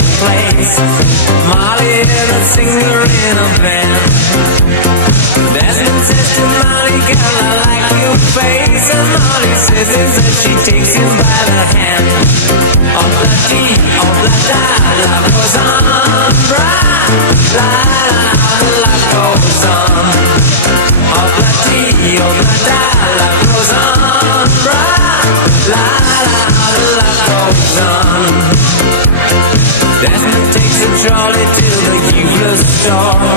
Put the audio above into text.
take place. Molly is a singer in a band. Desmond says to Molly, girl, I like your face. And Molly says that she takes him by the hand. Obla-dee, obla-da, love goes on, bright, life goes on. Obla-dee, obla-da, love goes on, bright, life goes on. Desmond takes a trolley to the useless store.